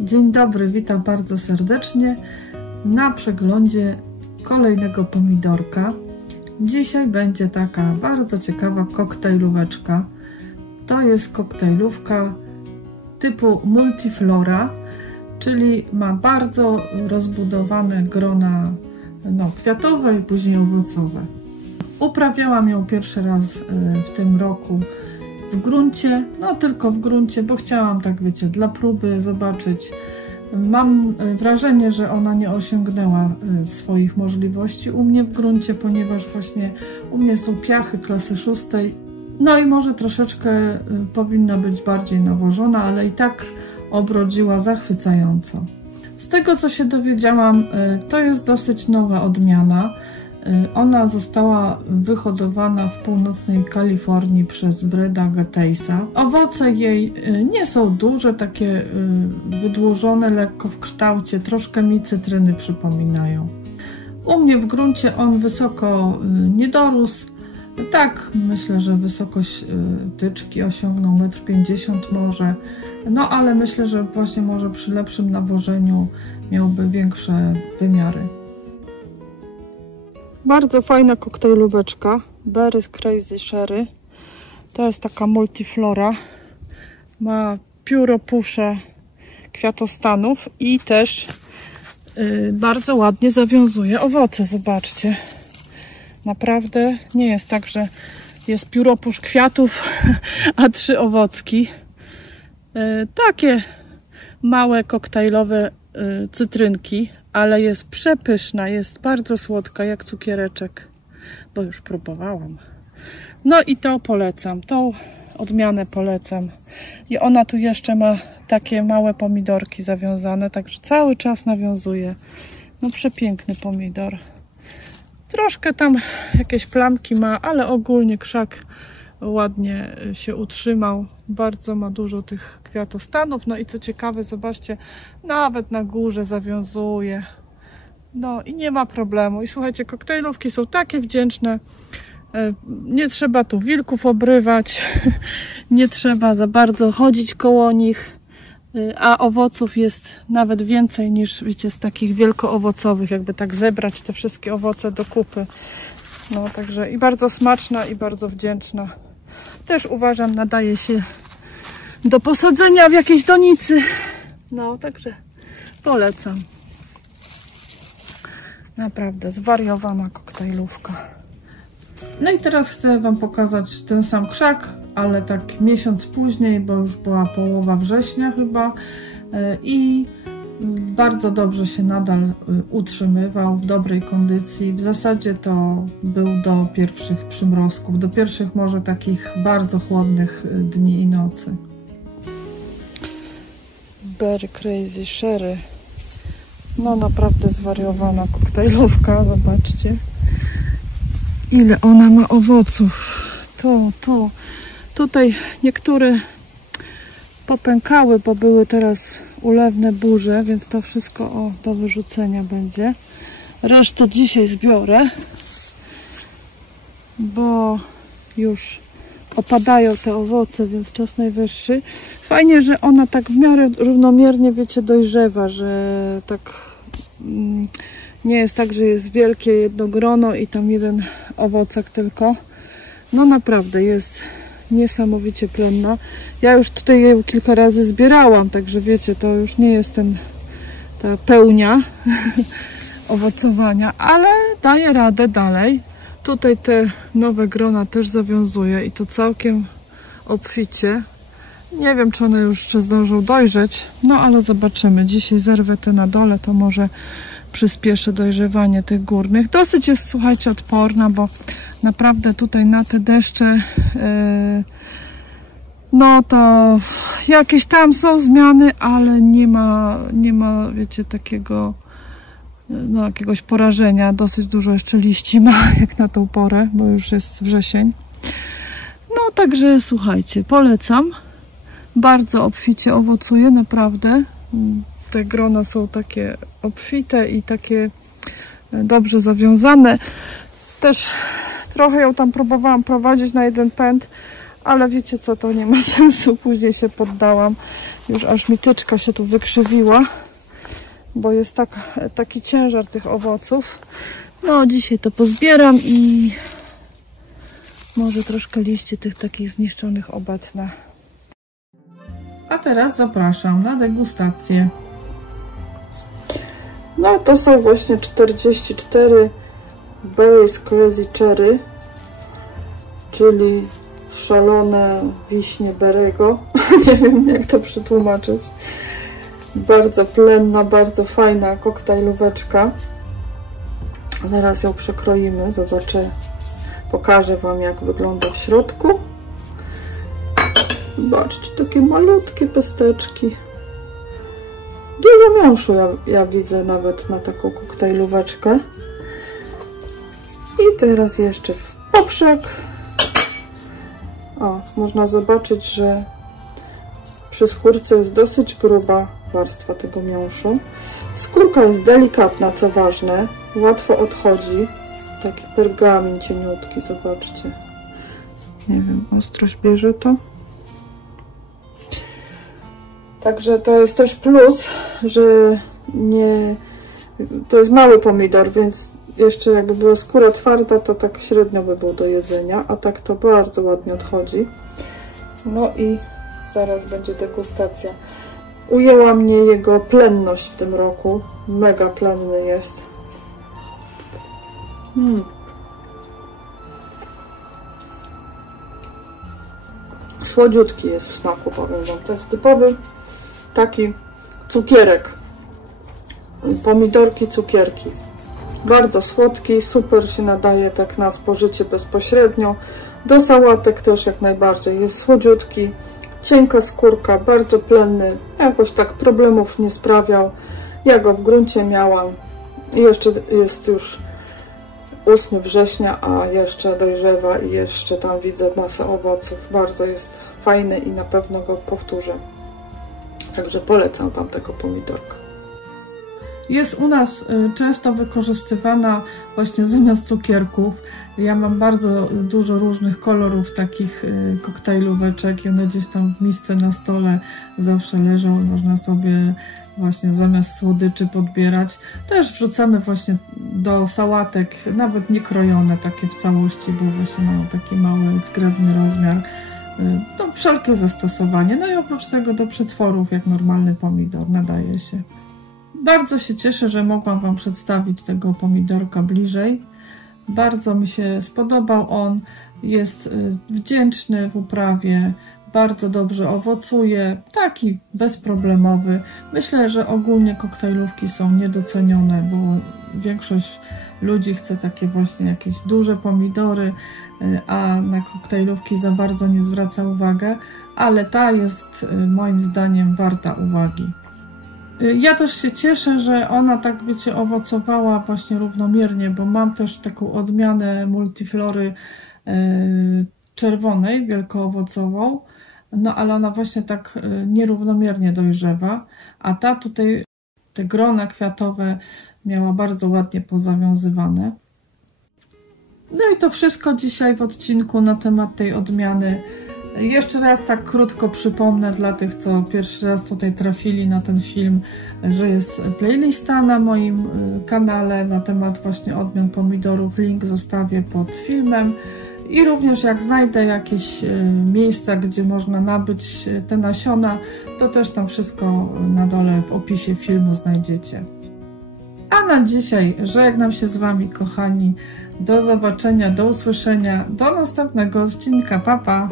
Dzień dobry, witam bardzo serdecznie na przeglądzie kolejnego pomidorka. Dzisiaj będzie taka bardzo ciekawa koktajlóweczka. To jest koktajlówka typu multiflora, czyli ma bardzo rozbudowane grona kwiatowe i później owocowe. Uprawiałam ją pierwszy raz w tym roku w gruncie, tylko w gruncie, bo chciałam, tak wiecie, dla próby zobaczyć. Mam wrażenie, że ona nie osiągnęła swoich możliwości u mnie w gruncie, ponieważ właśnie u mnie są piachy klasy 6. No i może troszeczkę powinna być bardziej nawożona, ale i tak obrodziła zachwycająco. Z tego, co się dowiedziałam, to jest dosyć nowa odmiana. Ona została wyhodowana w północnej Kalifornii przez Breda Gatteisa. Owoce jej nie są duże, takie wydłużone lekko w kształcie, troszkę mi cytryny przypominają. U mnie w gruncie on wysoko nie dorósł. Tak, myślę, że wysokość tyczki osiągnął 1,50 m może. Ale myślę, że właśnie może przy lepszym nawożeniu miałby większe wymiary. Bardzo fajna koktajlóweczka, Berry Crazy Sherry. To jest taka multiflora. Ma pióropusze kwiatostanów i też bardzo ładnie zawiązuje owoce. Zobaczcie. Naprawdę nie jest tak, że jest pióropusz kwiatów, a 3 owocki. Takie małe koktajlowe cytrynki, ale jest przepyszna, jest bardzo słodka jak cukiereczek, bo już próbowałam. No i to polecam, tą odmianę polecam. I ona tu jeszcze ma takie małe pomidorki zawiązane, także cały czas nawiązuje. No przepiękny pomidor. Troszkę tam jakieś plamki ma, ale ogólnie krzak ładnie się utrzymał. Bardzo ma dużo tych kwiatostanów. No i co ciekawe, zobaczcie, nawet na górze zawiązuje. No i nie ma problemu. I słuchajcie, koktajlówki są takie wdzięczne. Nie trzeba tu wilków obrywać. Nie trzeba za bardzo chodzić koło nich. A owoców jest nawet więcej niż, wiecie, z takich wielkoowocowych, jakby tak zebrać te wszystkie owoce do kupy. No także i bardzo smaczna, i bardzo wdzięczna. Też uważam, nadaje się do posadzenia w jakiejś donicy. No także polecam. Naprawdę zwariowana koktajlówka. No i teraz chcę wam pokazać ten sam krzak, ale tak miesiąc później, bo już była połowa września chyba i bardzo dobrze się nadal utrzymywał, w dobrej kondycji. W zasadzie to był do pierwszych przymrozków, do pierwszych może takich bardzo chłodnych dni i nocy. Berry Crazy Sherry. No naprawdę zwariowana koktajlówka, zobaczcie. Ile ona ma owoców. Tutaj niektóre popękały, bo były teraz ulewne burze, więc to wszystko do wyrzucenia będzie. Resztę dzisiaj zbiorę, bo już opadają te owoce, więc czas najwyższy. Fajnie, że ona tak w miarę równomiernie, wiecie, dojrzewa, że tak nie jest tak, że jest wielkie jedno grono i tam jeden owocek tylko. No naprawdę jest niesamowicie plemna. Ja już tutaj je kilka razy zbierałam, także wiecie, to już nie jest ta pełnia owocowania, ale daje radę dalej. Tutaj te nowe grona też zawiązuje i to całkiem obficie. Nie wiem, czy one już jeszcze zdążą dojrzeć, ale zobaczymy. Dzisiaj zerwę te na dole, to może przyspieszę dojrzewanie tych górnych. Dosyć jest, słuchajcie, odporna, bo naprawdę tutaj na te deszcze to jakieś tam są zmiany, ale nie ma, wiecie, takiego jakiegoś porażenia. Dosyć dużo jeszcze liści ma jak na tą porę, bo już jest wrzesień. No także słuchajcie, polecam. Bardzo obficie owocuje, naprawdę. Te grona są takie obfite i takie dobrze zawiązane. Też trochę ją tam próbowałam prowadzić na jeden pęd, ale wiecie co, to nie ma sensu, później się poddałam, już aż mi tyczka się tu wykrzywiła, bo jest taki ciężar tych owoców. No dzisiaj to pozbieram i może troszkę liści tych takich zniszczonych obetnę. A teraz zapraszam na degustację. No to są właśnie 44 Barry's Crazy Cherry, czyli szalone wiśnie Barry'ego. Nie wiem jak to przetłumaczyć. Bardzo plenna, bardzo fajna koktajlóweczka. Zaraz ją przekroimy, zobaczę, pokażę Wam jak wygląda w środku. Zobaczcie, takie malutkie pesteczki. Dużo miąższu ja widzę nawet na taką koktajlóweczkę. I teraz jeszcze w poprzek. O, można zobaczyć, że przy skórce jest dosyć gruba warstwa tego miąższu. Skórka jest delikatna, co ważne. Łatwo odchodzi. Taki pergamin cieniutki, zobaczcie. Nie wiem, ostrość bierze to. Także to jest też plus, że nie... To jest mały pomidor, więc jeszcze jakby była skóra twarda, to tak średnio by było do jedzenia, a tak to bardzo ładnie odchodzi. No i zaraz będzie degustacja. Ujęła mnie jego plenność w tym roku. Mega plenny jest. Słodziutki jest w smaku, powiem Wam. To jest typowy taki cukierek. Pomidorki, cukierki. Bardzo słodki, super się nadaje tak na spożycie bezpośrednio. Do sałatek też jak najbardziej. Jest słodziutki, cienka skórka, bardzo plenny. Jakoś tak problemów nie sprawiał. Ja go w gruncie miałam. I jeszcze jest już 8 września, a jeszcze dojrzewa i jeszcze tam widzę masę owoców. Bardzo jest fajny i na pewno go powtórzę. Także polecam Wam tego pomidorka. Jest u nas często wykorzystywana właśnie zamiast cukierków. Ja mam bardzo dużo różnych kolorów takich koktajlóweczek i one gdzieś tam w misce na stole zawsze leżą. Można sobie właśnie zamiast słodyczy podbierać. Też wrzucamy właśnie do sałatek, nawet nie krojone takie w całości, bo właśnie mają taki mały, zgrabny rozmiar. To wszelkie zastosowanie. No i oprócz tego do przetworów, jak normalny pomidor, nadaje się. Bardzo się cieszę, że mogłam Wam przedstawić tego pomidorka bliżej. Bardzo mi się spodobał on. Jest wdzięczny w uprawie, bardzo dobrze owocuje, taki bezproblemowy. Myślę, że ogólnie koktajlówki są niedocenione, bo większość ludzi chce takie właśnie jakieś duże pomidory, a na koktajlówki za bardzo nie zwraca uwagi, ale ta jest moim zdaniem warta uwagi. Ja też się cieszę, że ona tak, wiecie, owocowała właśnie równomiernie, bo mam też taką odmianę multiflory czerwonej, wielkoowocową, no ale ona właśnie tak nierównomiernie dojrzewa, a ta tutaj, te grona kwiatowe miała bardzo ładnie pozawiązywane. No i to wszystko dzisiaj w odcinku na temat tej odmiany. Jeszcze raz tak krótko przypomnę dla tych, co pierwszy raz tutaj trafili na ten film, że jest playlista na moim kanale na temat właśnie odmian pomidorów. Link zostawię pod filmem. I również jak znajdę jakieś miejsca, gdzie można nabyć te nasiona, to też tam wszystko na dole w opisie filmu znajdziecie. A na dzisiaj żegnam się z Wami, kochani. Do zobaczenia, do usłyszenia, do następnego odcinka. Pa, pa!